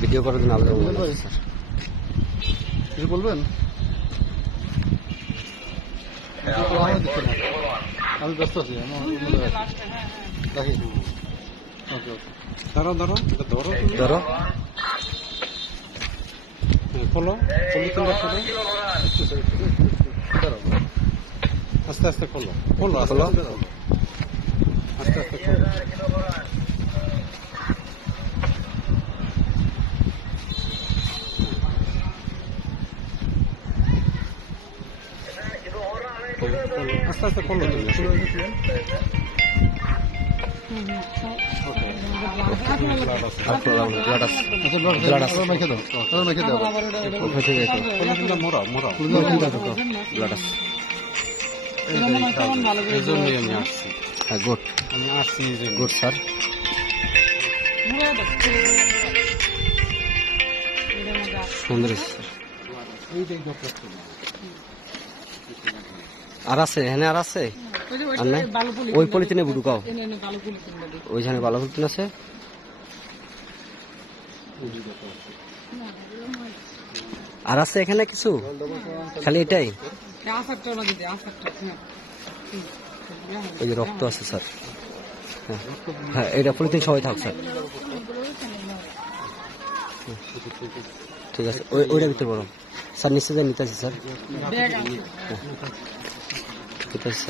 Video করার জন্য আলাদা কিছু বলবেন? আমি ব্যস্ত আছি, রাখি। ওকে ওকে, ধরো ধরো ধরো ধরো খোলো, আস্তে আস্তে খোলো, খোলো আস্তে আস্তে খোলো। আস্তে আস্তে খোলো তুমি। ব্লাড আছে মেখে দাও, মেখে দাও। মোরা মোরা ব্লাড আছে। এই জন্যই আমি আসছি। হ্যাঁ গুড, আমি আসছি গুড স্যার। সুন্দর স্যার। আর আছে এখানে আর আছে আর নাই? ওই পলিথিনে ঢুকাও, ওইখানে ভালো পলিথিন আছে। আর আছে এখানে কিছু, খালি এটাই? ওই যে রক্ত আছে স্যার। হ্যাঁ হ্যাঁ, এটা পলিথিন সবাই থাক স্যার। ঠিক আছে, ওইটার ভিতরে বড় স্যার, নিচে যাই নিতে আছি স্যার। ঠিক আছে স্যার।